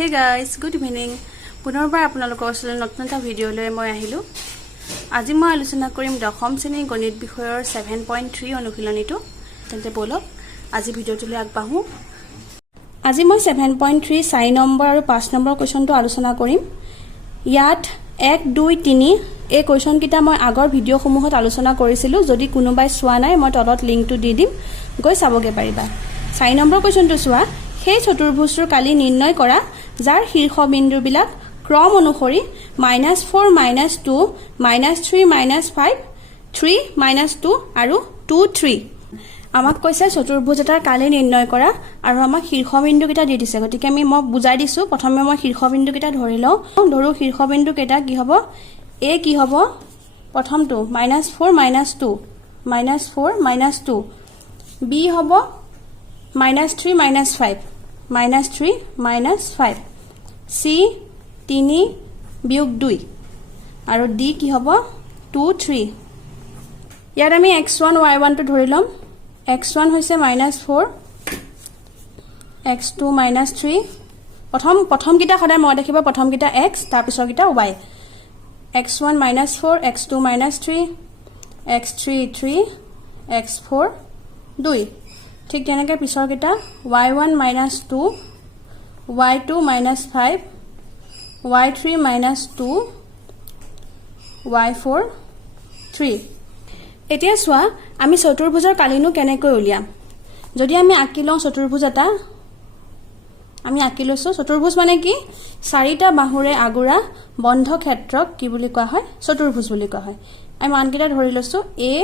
Hey guys, good evening. পুনৰবাৰ আপোনালোকৰ ওচৰত নতুন এটা ভিডিঅ লৈ মই আহিলো। আজি মই আলোচনা কৰিম দশম শ্ৰেণীৰ গণিত বিষয়ৰ 7.3 অনুশীলনীটো। তেন্তে বলক আজি ভিডিঅটোলৈ আগবাঢ়ো। আজি মই 7.3 4 নম্বৰ আৰু 5 নম্বৰ কোৱেশ্যনটো আলোচনা কৰিম। ইয়াত 1 2 3 এই কোৱেশ্যন কিটা মই আগৰ ভিডিঅসমূহত আলোচনা কৰিছিলো। যদি কোনোবাই চোৱা নাই মই তলত লিংকটো দি দিম, গৈ চাবগে পাৰিবা। 4 নম্বৰ কোৱেশ্যনটো চোৱা। সেই চতুৰ্ভুজটোৰ কালি নিৰ্ণয় কৰা যাৰ শীৰ্ষবিন্দুবিলাক ক্ৰম অনুসৰি -4 -2 -3 -5 3 -2 আৰু 2 3 আমাক কৈছে চতুৰ্ভুজ এটাৰ কালি নিৰ্ণয় কৰা আৰু আমাক শীৰ্ষবিন্দু কেইটা দি দিছে। গতিকে মই বুজাই দিছো। প্ৰথমে মই শীৰ্ষবিন্দু কেইটা ধৰি লওঁ। ধৰো শীৰ্ষবিন্দু কেইটা কি হ'ব? এ কি হ'ব? প্ৰথমটো -4 -2 -4 -2 বি হ'ব -3 -5 -3 -5 সি 3 বিয়োগ 2 আৰু ডি কি হ'ব 2 3 ইয়াত আমি x1 y1 টো ধৰি লম। x1 হৈছে -4 x2 -3 প্ৰথম কিটা সদায় মই দেখিব প্ৰথম কিটা x তাৰ পিছৰ কিটা y x1 -4 x2 -3 x3 3 x4 2 ঠিক তেনেকৈ পিছৰ কিটা y1 -2 y2 -5 y3 -2 y4 3 এতিয়া চোৱা আমি চতুৰ্ভুজৰ কালিনো কেনেকৈ উলিয়াম। যদি আমি আঁকি লওঁ চতুৰ্ভুজ এটা, আমি আঁকি লৈছো। চতুৰ্ভুজ মানে কি? চাৰিটা বাহুৰে আগুৰা বন্ধ ক্ষেত্ৰক কি বুলি কোৱা হয়? চতুৰ্ভুজ বুলি কোৱা হয়। আমি মানকেইটা ধৰি লৈছো a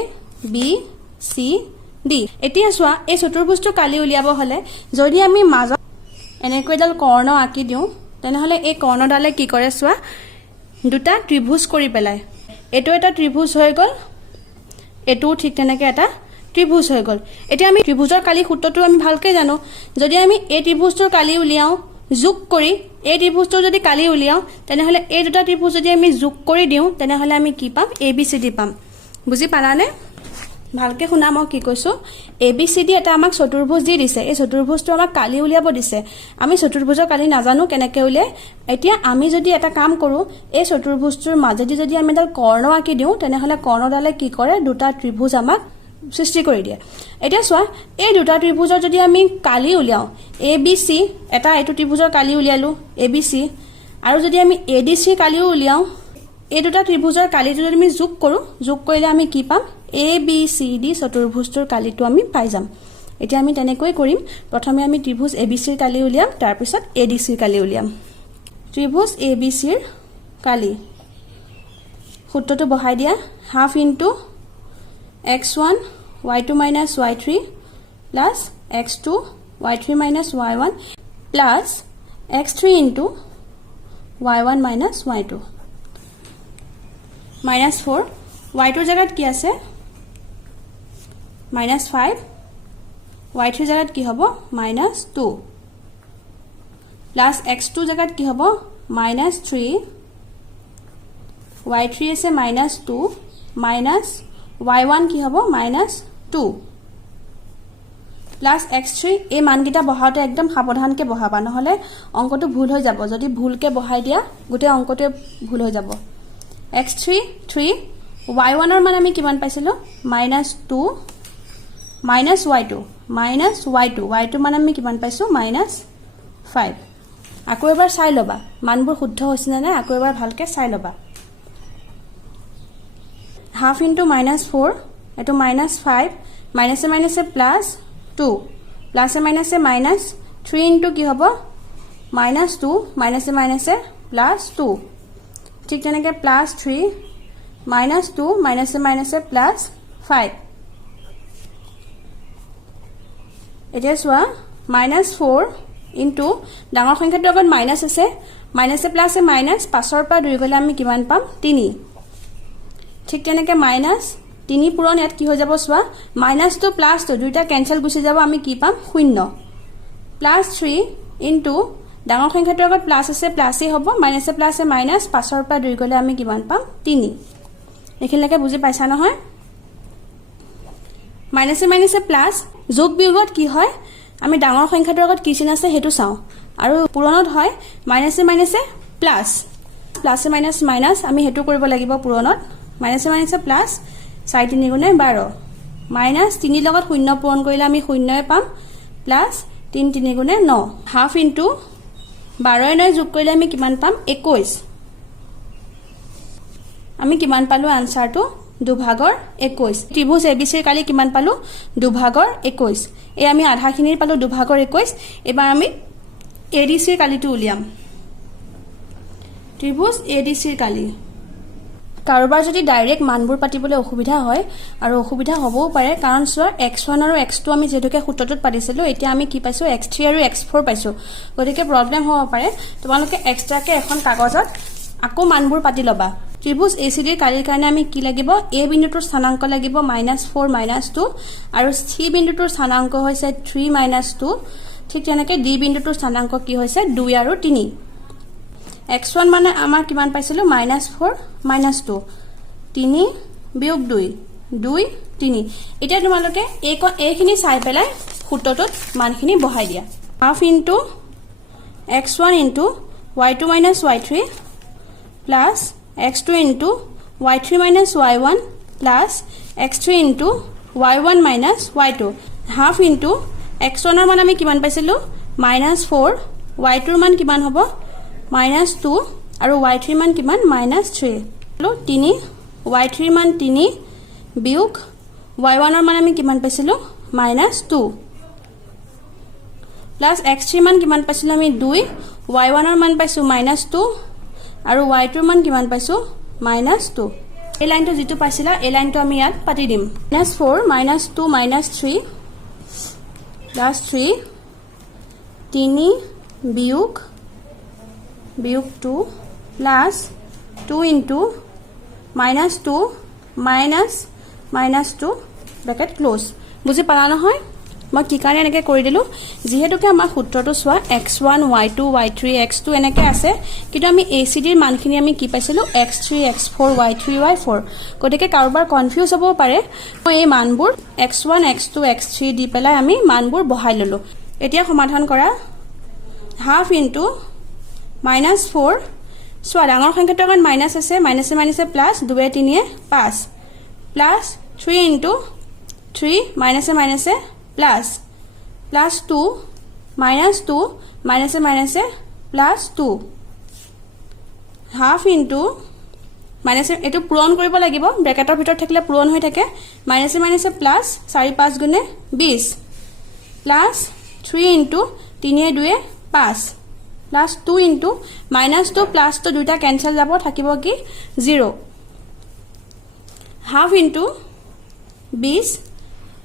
b c d। এতিয়া চোৱা এই চতুৰ্ভুজটো কালি উলিয়াব হলে যদি আমি মাজত এনেকৈ এডাল কৰ্ণ আঁকি দিওঁ তেনেহলে এই কৰ্ণডালে কি কৰে চোৱা দুটা ত্ৰিভুজ কৰি পেলায়। এইটো এটা ত্ৰিভুজ হৈ গ'ল, এটো ঠিক তেনেকৈ এটা ত্ৰিভুজ হৈ গ'ল। এতিয়া আমি ত্ৰিভুজৰ কালি সূত্ৰটো আমি ভালকৈ জানো। যদি আমি এই ত্ৰিভুজটোৰ কালি উলিয়াও যোগ কৰি এই ত্ৰিভুজটো যদি কালি উলিয়াও তেনেহলে এই দুটা ত্ৰিভুজ যদি আমি যোগ কৰি দিওঁ তেনেহলে আমি কি পাম? এ বি চি ডি পাম। বুজি পালানে? ভালকে শুনা মই কি কৈছো। এ বি চি ডি এটা আমাক চতুৰ্ভুজ দি দিছে। এই চতুৰ্ভুজটো আমাক কালি উলিয়াব দিছে। আমি চতুৰ্ভুজৰ কালি নাজানো কেনেকৈ উলিয়াই। এতিয়া আমি যদি এটা কাম কৰো, এই চতুৰ্ভুজটোৰ মাজেদি যদি আমি এডাল কৰ্ণ আঁকি দিওঁ তেনেহলে কৰ্ণডালে কি কৰে? দুটা ত্ৰিভুজ আমাক সৃষ্টি কৰি দিয়ে। এতিয়া চোৱা এই দুটা ত্ৰিভুজৰ যদি আমি কালি উলিয়াও এ বি চি এটা এইটো ত্ৰিভুজৰ কালি উলিয়ালো এ বি চি আৰু যদি আমি এ ডি চি কালিও উলিয়াও এই দুটা ত্ৰিভুজৰ কালিটো যদি আমি যোগ কৰো, যোগ কৰিলে আমি কি পাম? এ বি চি ডি চতুৰ্ভুজটোৰ কালিটো আমি পাই যাম। এতিয়া আমি তেনেকৈ কৰিম। প্ৰথমে আমি ত্ৰিভুজ এ বি চিৰ কালি উলিয়াম, তাৰপিছত এ ডি চিৰ কালি উলিয়াম। ত্ৰিভুজ এ বি চিৰ কালি সূত্ৰটো বহাই দিয়া। Half into x1 y2 - y3 plus x2 y3 - y1 plus x3 into y1 - y2 -4 y2 জায়গাত কি আছে? -5 y3 জায়গাত কি হ'ব? -2 প্লাস x2 জায়গাত কি হ'ব? -3 y3 আছে -2 মাইনাস y1 কি হ'ব? -2 প্লাস x3 এই মানকেইটা বহাওতে একদম সাৱধানকে বহাবা, নহলে অংকটো ভুল হৈ যাব। যদি ভুলকে বহাই দিয়া গোটেই অংকটোৱে ভুল হৈ যাব। x3 3 y1 ৰ মান আমি কিমান পাইছিলো? -2 মাইনাস y2 y2 মান আমি কিমান পাইছো? -5। আকৌ এবাৰ চাই ল'বা মানবোৰ শুদ্ধ হৈছে নে নাই, আকৌ এবাৰ ভালকে চাই ল'বা। হাফ ইনটু -4 এটো -5 মাইনাসে মাইনাসে প্লাস 2 প্লাসে মাইনাসে মাইনাস 3 ইনটু কি হ'ব? -2 মাইনাসে মাইনাসে প্লাস 2 ঠিক তেনেকৈ প্লাস 3 -2 মাইনাসে মাইনাসে প্লাস 5। এতিয়া চোৱা -4 ইনটু ডাঙৰ সংখ্যাটোৰ আগত মাইনাস আছে, মাইনাসে প্লাসে মাইনাস 5ৰ পৰা 2 গলে আমি কিমান পাম? 3। ঠিক তেনেকৈ -3 পূৰণ ইয়াত কি হৈ যাব চোৱা -2 + 2 দুইটা কেনসেল গুচি যাব, আমি কি পাম? 0 প্লাস 3 ইনটু ডাঙৰ সংখ্যাটোৰ আগত প্লাস আছে প্লাসই হ'ব, মাইনাসে প্লাসে মাইনাস 5ৰ পৰা 2 গলে আমি কিমান পাম? 3। এইখিনিলৈকে বুজি পাইছা নহয়? মাইনাসে মাইনাসে প্লাস যোগ বিয়োগত কি হয়? আমি ডাঙৰ সংখ্যাটোৰ আগত কি চিন আছে হেতু চাও। আৰু পূৰণত হয় মাইনাছে মাইনাছে প্লাছ প্লাছে মাইনাছ মাইনাছ আমি হেতু কৰিব লাগিব পূৰণত মাইনাছে মাইনাছে প্লাছ 4 3 গুণে 12 মাইনাছ 3 লগত 0 পূৰণ কৰিলে আমি 0 পাম প্লাছ 3 3 গুণে 9 হাফ ইনটু 12 9 যোগ কৰিলে আমি কিমান পাম 21 আমি কিমান পালো আনসাৰটো দুভাগৰ 21 ত্ৰিভুজ এবিসিৰ কালি কিমান পালো দুভাগৰ 21 এই আমি আধাখিনিৰ পালো দুভাগৰ 21 এবাৰ আমি এডিসিৰ কালিটো উলিয়াম ত্ৰিভুজ এডিসিৰ কালি কাৰোবাৰ যদি ডাইৰেক্ট মানবোৰ পাতিবলৈ অসুবিধা হয় আৰু অসুবিধা হ'বও পাৰে কাৰণ সোৱা x1 আৰু x2 আমি যেটোকে সূত্ৰটোত পাতিছিলো এতিয়া আমি কি পাইছো x3 আৰু x4 পাইছো গতিকে প্ৰবলেম হ'ব পাৰে তোমালোকে এক্সট্ৰাকে এখন কাগজত আকৌ মানবোৰ পাতি লবা ত্ৰিভুজ এচিডিৰ কালিৰ কাৰণে আমি কি লাগিব a বিন্দুটোৰ স্থানাংক লাগিব -4 -2 আৰু c বিন্দুটোৰ স্থানাংক হৈছে 3 -2 ঠিক তেনেকৈ d বিন্দুটোৰ স্থানাংক কি হৈছে 2 আৰু 3 x1 মানে আমাৰ কিমান পাইছিলো -4 -2 3 বিয়োগ 2 2 3 এটা তোমালোকে এইখিনি চাই পেলাই সূত্ৰটোত মানখিনি বহাই দিয়া half into x1 into y2 y3 plus x2 into y3 minus y1 plus x3 into y1 minus y2 half into x1 er মান আমি কিমান পাইছিলো -4 y2 er মান কিমান হ'ব -2 আৰু y3 মান কিমান -3 লো 3 y3 er মান 3 বিয়োগ y1 er মান আমি কিমান পাইছিলো -2 প্লাস x3 মান কিমান পাইছিলো আমি 2 y1 er মান পাইছো -2 আৰু y2 মান কিমান পাইছো -2 এই লাইনটো যেটো পাইছিলা এই লাইনটো আমি ইয়াত পাতি দিম -4 -2 -3 +3 3 বিয়োগ 2 প্লাস 2 ইনটু -2 -2 ব্র্যাকেট ক্লোজ বুজি পালা নহয় মই কি কাৰণে এনেকৈ কৰি দিলো যেহেতুকে আমাৰ সূত্ৰটো সোৱা x1 y2 y3 x2 এনেকৈ আছে কিন্তু আমি ACD ৰ মানখিনি আমি কি পাইছিলো x3 x4 y3 y4 গতিকে কাৰোবাৰ কনফিউজ হ'ব পাৰে মই এই মানবোৰ x1 x2 x3 দি পেলাই আমি মানবোৰ বহাই ললো এতিয়া সমাধান কৰা হাফ ইনটু -4 সোৱা ডাঙৰ সংখ্যাটো কাৰণ মাইনাস আছে মাইনাসে মাইনাসে প্লাস 2 3 5 প্লাস 3 ইনটু 3 মাইনাসে মাইনাসে plus 2 -2 minus plus 2 half into minus এটো পূৰণ কৰিব লাগিব ব্ৰ্যাকেটৰ ভিতৰত থাকিলে পূৰণ হৈ থাকে minus plus 4 5 গুণে 20 plus 3 into 3 2 5 plus 2 into -2 plus to দুটা ক্যান্সেল যাব থাকিব কি 0 half into 20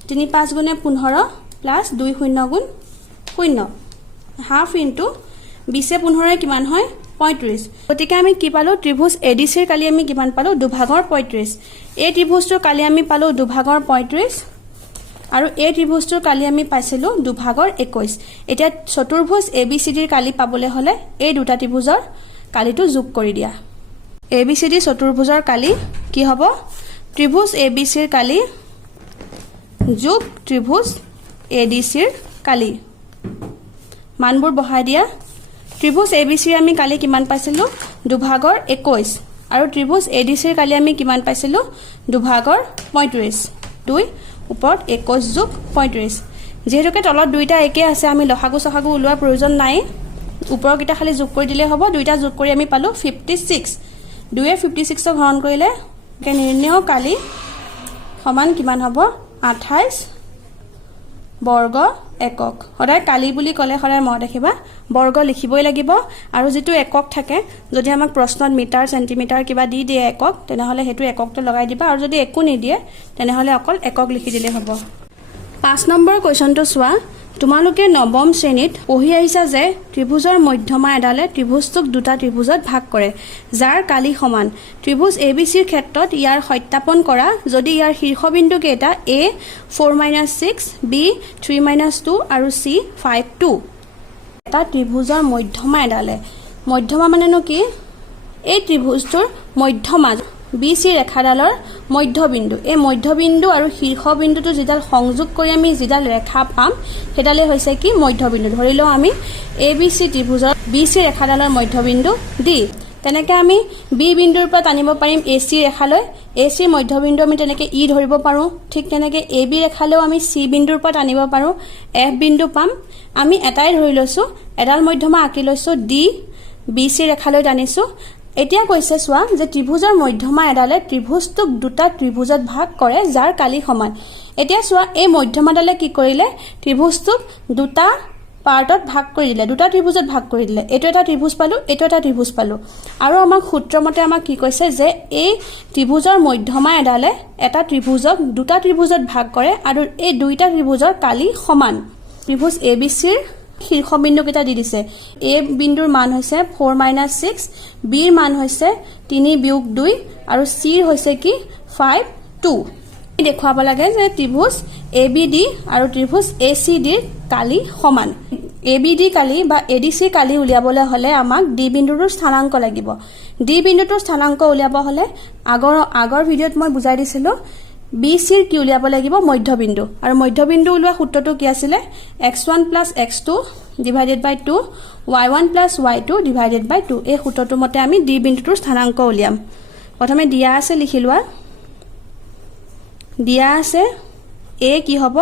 3 5 গুণে 15 প্লাস 2 0 গুণ 0 হাফ ইনটু 20 15 কিমান হয় 35 গতিকে আমি কি পালো ত্ৰিভুজ এডিসিৰ কালি আমি কিমান পালো দুভাগৰ 35 এই ত্ৰিভুজটোৰ কালি আমি পালো দুভাগৰ 35 আৰু এই ত্ৰিভুজটোৰ কালি আমি পাইছিলো দুভাগৰ 21 এতিয়া চতুৰ্ভুজ এবিসিডিৰ কালি পাবলে হলে এই দুটা ত্ৰিভুজৰ কালিটো যোগ কৰি দিয়া এবিসিডি চতুৰ্ভুজৰ কালি কি হ'ব ত্ৰিভুজ এবিসিৰ কালি যোগ ত্ৰিভুজ এডিসিৰ কালি মানবোৰ বহাই দিয়া ত্ৰিভুজ এবিসিৰ আমি কালি কিমান পাইছিলো দুভাগৰ 21 আৰু ত্ৰিভুজ এডিসিৰ কালি আমি কিমান পাইছিলো দুভাগৰ 35 2 ওপৰত 21 যোগ 35 যেহেতুকে তলত দুইটা একে আছে আমি লহাগু সহাগু উলোৱাৰ প্ৰয়োজন নাই ওপৰৰ কিটা খালি যোগ কৰি দিলে হ'ব দুইটা যোগ কৰি আমি পালো 56 2 এ 56 ক হৰণ কৰিলে কে নিৰ্ণয় কালি সমান কিমান হ'ব 28 বৰ্গ একক সদায় কালি বুলি কলে সদায় মই দেখিবা বৰ্গ লিখিবই লাগিব আৰু যেটো একক থাকে যদি আমাক প্ৰশ্নত মিটাৰ সেন্টিমিটাৰ কিবা দি দিয়ে একক তেনেহলে হেতু এককটো লগাই দিবা আৰু যদি একো নি দিয়ে তেনেহলে অকল একক লিখি দিলে হ'ব 5 নম্বৰ কোৱেশ্চনটো সোৱা তোমালোকে নৱম শ্ৰেণীত পঢ়ি আহিছা যে ত্ৰিভুজৰ মধ্যমা এডালে ত্ৰিভুজটোক দুটা ত্ৰিভুজত ভাগ কৰে যাৰ কালি সমান ত্ৰিভুজ এবিসিৰ ক্ষেত্ৰত ইয়াৰ সত্যাপন কৰা যদি ইয়াৰ শীৰ্ষবিন্দু কেইটা a 4 6 b 3 2 আৰু c 5 2 এটা ত্ৰিভুজৰ মধ্যমা এডালে মধ্যমা মানেনো কি এই ত্ৰিভুজটোৰ মধ্যমা BC ৰেখাডালৰ মধ্যবিন্দু এই মধ্যবিন্দু আৰু শীৰ্ষবিন্দুটো যেডাল সংযোগ কৰি আমি যেডাল ৰেখা পাম সেডালে হৈছে কি মধ্যবিন্দু ধৰি লও আমি ABC ত্ৰিভুজৰ BC ৰেখাডালৰ মধ্যবিন্দু D তেনেকৈ আমি B বিন্দুৰ পৰা টানিব পাৰিম AC ৰেখালৈ AC মধ্যবিন্দু আমি তেনেকৈ E ধৰিব পাৰো ঠিক তেনেকৈ AB ৰেখালৈ আমি C বিন্দুৰ পৰা টানিব পাৰো F বিন্দু পাম আমি এটাই ধৰি লৈছো এডাল মধ্যমা আঁকি লৈছো D BC ৰেখালৈ টানিছো এতিয়া কৈছে চোৱা যে ত্ৰিভুজৰ মধ্যমা এডালে ত্ৰিভুজটোক দুটা ত্ৰিভুজত ভাগ কৰে যাৰ কালি সমান এতিয়া চোৱা এই মধ্যমাডালে কি কৰিলে ত্ৰিভুজটোক দুটা পাৰ্টত ভাগ কৰি দিলে দুটা ত্ৰিভুজত ভাগ কৰি দিলে এটো এটা ত্ৰিভুজ পালো এটো এটা ত্ৰিভুজ পালো আৰু আমাক সূত্ৰমতে আমাক কি কৈছে যে এই ত্ৰিভুজৰ মধ্যমা এডালে এটা ত্ৰিভুজক দুটা ত্ৰিভুজত ভাগ কৰে আৰু এই দুইটা ত্ৰিভুজৰ কালি সমান ত্ৰিভুজ ABCৰ শীৰ্ষবিন্দু কেটা দি দিছে A বিন্দুৰ মান হৈছে 4 - 6 B ৰ মান হৈছে 3 - 2 আৰু C ৰ হৈছে কি 5 2 দেখুৱাব লাগে যে ত্ৰিভুজ ABD আৰু ত্ৰিভুজ ACD ৰ কালি সমান ABD কালি বা ADC কালি উলিয়াবলৈ হলে আমাক D বিন্দুৰ স্থানাংক লাগিব D বিন্দুৰ স্থানাংক উলিয়াব হলে আগৰ ভিডিঅত মই বুজাই দিছিলো BC ৰ কি উলিয়াব লাগিব মধ্যবিন্দু আৰু মধ্যবিন্দু উলিওৱা সূত্ৰটো কি আছিল x1 + x2 / 2 y1 + y2 / 2 এই সূত্ৰটো মতে আমি D বিন্দুৰ স্থানাংক উলিয়াম প্ৰথমে দিয়া আছে লিখি লোৱা দিয়া আছে A কি হ'ব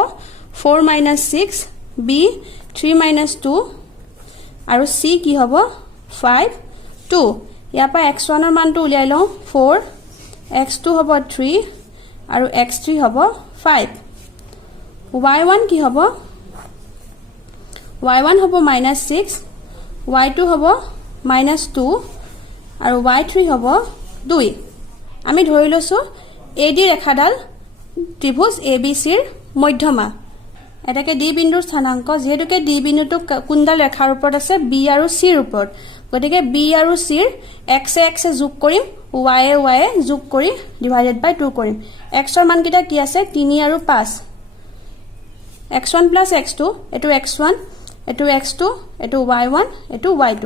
4 - 6 B 3 - 2 আৰু C কি হ'ব 5 2 ইয়াৰ পৰা x1 ৰ মানটো উলিয়াই লওঁ 4 x2 হ'ব 3 আৰু x3 হ'ব 5 y1 কি হ'ব y1 হ'ব -6 y2 হ'ব -2 আৰু y3 হ'ব 2 আমি ধৰি লৈছো AD ৰেখাডাল ত্ৰিভুজ ABC ৰ মধ্যমা এটাকে D বিন্দুৰ স্থানাংক যেহেতুকে D বিন্দুটো কোনডাল ৰেখাৰ ওপৰত আছে B আৰু C ৰ ওপৰত গতিকে B আৰু C ৰ x এ যোগ কৰিম y এ যোগ কৰি / 2 কৰিম x ৰ মান কিটা কি আছে 3 আৰু 5 x1 + x2 এটো x1 এটো x2 এটো y1 এটো y2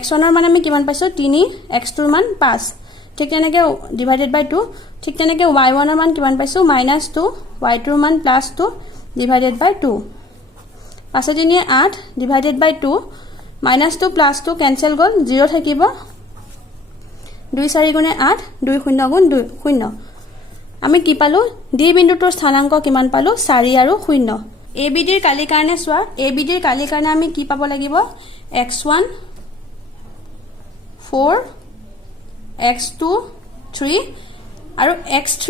x1 ৰ মান আমি কিমান পাইছো 3 x2 ৰ মান 5 ঠিক তেনেকৈ / 2 ঠিক তেনেকৈ y1 ৰ মান কিমান পাইছো -2 y2 ৰ মান +2 / 2 5 3 8 / 2 -2 + 2 কেনসেল গল 0 থাকিব 2 4 * 8 2 0 * 2 0 আমি কি পালো D বিন্দুটোৰ স্থানাংক কিমান পালো 4 আৰু 0 ABD ৰ কালি কাৰণে চোৱা ABD ৰ কালি কাৰণে আমি কি পাব লাগিব x1 4 x2 3 আৰু x3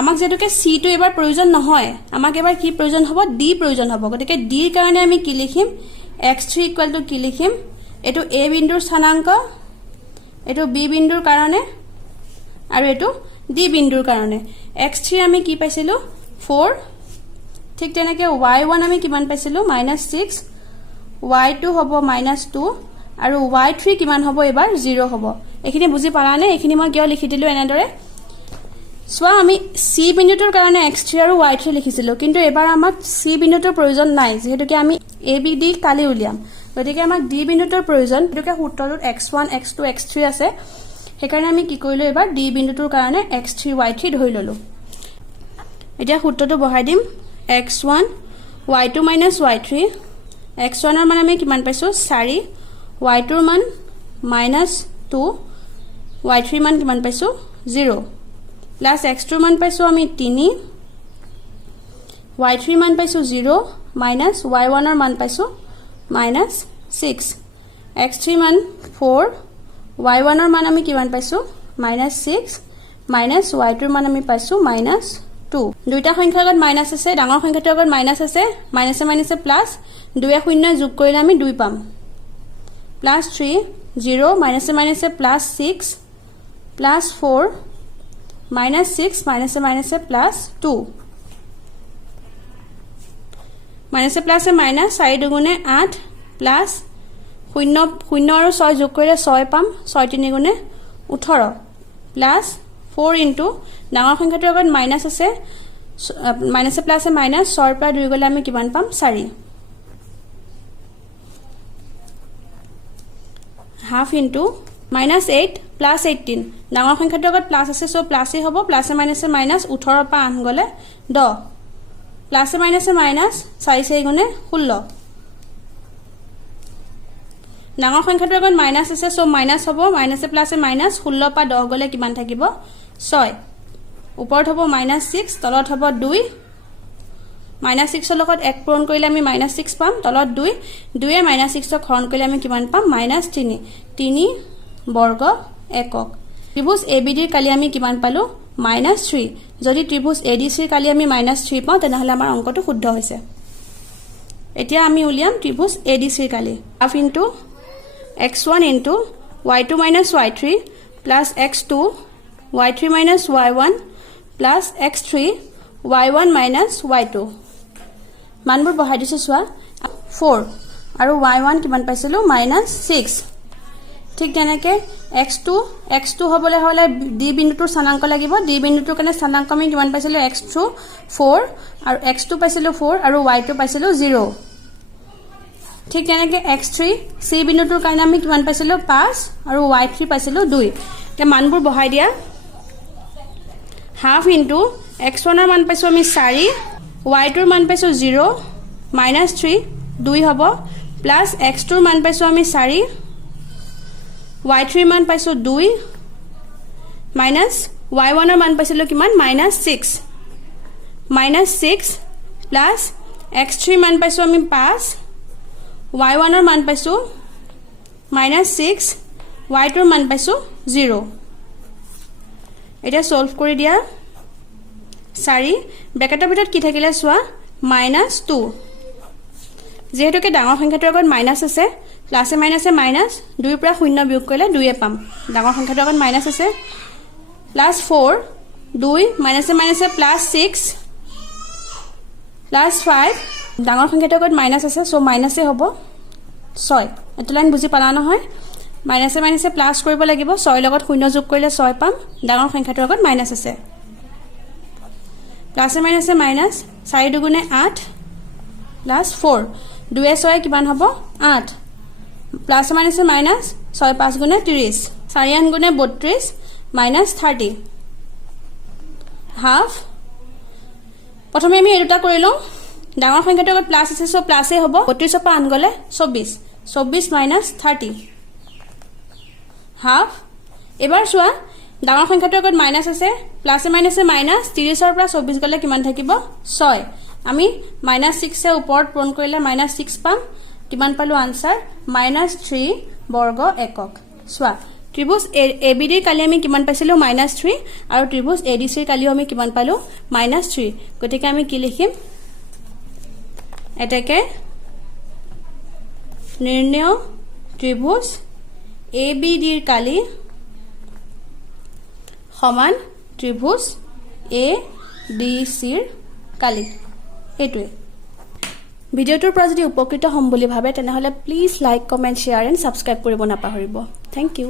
আমাক যেতুকে C টো এবাৰ প্ৰয়োজন নহয় আমাক এবাৰ কি প্ৰয়োজন হ'ব D প্ৰয়োজন হ'ব গতিকে D ৰ কাৰণে আমি কি লিখিম x3 = কি লিখিম এটো A বিন্দুৰ স্থানাংক এটো B বিন্দুৰ কাৰণে আৰু এটো D বিন্দুৰ কাৰণে x3 আমি কি পাইছিলো 4 ঠিক তেনেকৈ y1 আমি কিমান পাইছিলো -6 y2 হ'ব -2 আৰু y3 কিমান হ'ব এবাৰ 0 হ'ব এখিনি বুজি পালানে এখিনি মই কিয় লিখি দিলো এনেদৰে সোৱা আমি C বিন্দুটোৰ কাৰণে x3 আৰু y3 লিখিছিলো কিন্তু এবাৰ আমাক C বিন্দুটোৰ প্ৰয়োজন নাই যেহেতুকে আমি ABD কালি উলিয়াম গতিকে আমাক D বিন্দুটোৰ প্ৰয়োজন যেহেতুকে সূত্ৰটোত x1 x2 x3 আছে সেইকাৰণে আমি কি কৰিলো এবাৰ D বিন্দুটোৰ কাৰণে x3 y3 ধৰি ললো এতিয়া সূত্ৰটো বহাই দিম x1 y2 - y3 x1 ৰ মান আমি কিমান পাইছো 4 y2 ৰ মান -2 y3 ৰ মান কিমান পাইছো 0 প্লাস x2 ৰ মান পাইছো আমি 3 y3 ৰ মান পাইছো 0 মাইনাস y1 ৰ মান পাইছো -6 x3 মান 4 y1 ৰ মান আমি কিমান পাইছো -6 মাইনাস y2 ৰ মান আমি পাইছো -2 দুইটা সংখ্যাৰ আগত মাইনাস আছে ডাঙৰ সংখ্যাটোৰ আগত মাইনাস আছে মাইনাসে মাইনাসে প্লাস 2 এ 0 যোগ কৰিলে আমি 2 পাম +3 0 মাইনাসে মাইনাসে +6 +4 -6 মাইনাসে মাইনাসে +2 মাইনাসে প্লাসে মাইনাস 4 দুগুণে 8 প্লাস 0 0 আৰু 6 যোগ কৰিলে 6 পাম 6 3 গুণে 18 প্লাস 4 ইনটু ডাঙৰ সংখ্যাটোৰ আগত মাইনাস আছে মাইনাসে প্লাসে মাইনাস 6 পৰা 2 গলে আমি কিমান পাম 4 হাফ ইনটু -8 প্লাছ 18 ডাঙৰ সংখ্যাটোৰ আগত প্লাছ আছে সো প্লাছই হ'ব প্লাছে মাইনাছে মাইনাছ 18 পৰা 8 গলে 10 প্লাছে মাইনাছে মাইনাছ 4 4 গুণে 16 ডাঙৰ সংখ্যাটোৰ আগত মাইনাছ আছে সো মাইনাছ হ'ব মাইনাছে প্লাছে মাইনাছ 16 পৰা 10 গলে কিমান থাকিব 6 ওপৰত হ'ব -6 তলত হ'ব 2 -6 ৰ লগত 1 পূৰণ কৰিলে আমি -6 পাম তলত 2 2 এ -6 ক হৰণ কৰিলে আমি কিমান পাম -3 3 বৰ্গ একক ত্ৰিভুজ ABD ৰ কালি আমি কিমান পালো -3 যদি ত্ৰিভুজ ADC ৰ কালি আমি -3 পাওঁ তেনেহলে আমাৰ অংকটো শুদ্ধ হৈছে এতিয়া আমি উলিয়াম ত্ৰিভুজ ADC ৰ কালি half into x1 into y2 - y3 plus x2 y3 - y1 plus x3 y1 - y2 মানবোৰ বহাই দিছো চোৱা 4 আৰু y1 কিমান পাইছিলো -6 ঠিক তেনেকে x2 হবলে হলে d বিন্দুটোৰ স্থানাঙ্ক লাগিব d বিন্দুটোৰ কাৰণে স্থানাঙ্ক আমি কিমান পাইছিলো x2 4 আৰু x2 পাইছিলো 4 আৰু y2 পাইছিলো 0 ঠিক তেনেকে x3 c বিন্দুটোৰ কাৰণে আমি কিমান পাইছিলো 5 আৰু y3 পাইছিলো 2 তে মানবোৰ বহাই দিয়া হাফ ইনটু x1 ৰ মান পাইছো আমি 4 y2 ৰ মান পাইছো 0 -3 2 হ'ব প্লাস x2 ৰ মান পাইছো আমি 4 y3 ৰ মান পাইছো 2 মাইনাস y1 ৰ মান পাইছিলো কিমান -6 -6 প্লাস x3 ৰ মান পাইছো আমি 5 y1 ৰ মান পাইছো -6 y2 ৰ মান পাইছো 0 এটা সলভ কৰি দিয়া 4 ব্ৰেকেটৰ ভিতৰত কি থাকিলে চোৱা -2 যেহেতুকে ডাঙৰ সংখ্যাটোৰ আগত মাইনাস আছে প্লাছে মাইনাসে মাইনাস 2 ৰ পৰা 0 বিয়োগ কৰিলে 2 এ পাম ডাঙৰ সংখ্যাটোৰ আগত মাইনাস আছে প্লাস 4 2 মাইনাসে মাইনাসে প্লাস 6 প্লাস 5 ডাঙৰ সংখ্যাটোৰ আগত মাইনাস আছে সো মাইনাসে হ'ব 6 এটো লাইন বুজি পালা নহয় মাইনাসে মাইনাসে প্লাস কৰিব লাগিব 6 লগত 0 যোগ কৰিলে 6 পাম ডাঙৰ সংখ্যাটোৰ আগত মাইনাস আছে প্লাছে মাইনাসে মাইনাস 4 দুগুণে 8 প্লাস 4 2 এ 6 কিমান হ'ব 8 প্লাছ মাইনাসে মাইনাস 6 5 গুণে 30 4 8 গুণে 32 -30 হাফ প্ৰথমে আমি এটা কৰি লওঁ ডাঙৰ সংখ্যাটোৰ আগত প্লাস আছে সো প্লাসে হ'ব 32 পৰা 8 গলে 24 24 - 30 হাফ এবাৰ চোৱা ডাঙৰ সংখ্যাটোৰ আগত মাইনাস আছে প্লাছে মাইনাসে মাইনাস 30 ৰ পৰা 24 গলে কিমান থাকিব 6 আমি -6 এ ওপৰত পূৰণ কৰিলে -6 পাম কিমান পালো আনসাৰ -3 বৰ্গ একক চোৱা ত্ৰিভুজ ABD ৰ কালি আমি কিমান পাইছিলো -3 আৰু ত্ৰিভুজ ADC ৰ কালিও আমি কিমান পালো -3 গতিকে আমি কি লিখিম এটাকে নিৰ্ণয় ত্ৰিভুজ ABD ৰ কালি সমান ত্ৰিভুজ ADC ৰ কালি এটোৱে ভিডিওটোৰ পৰা যদি উপকৃত হ'ম বুলি ভাবে তেনেহলে please like comment share and subscribe কৰিব নাপাহৰিব থ্যাংক ইউ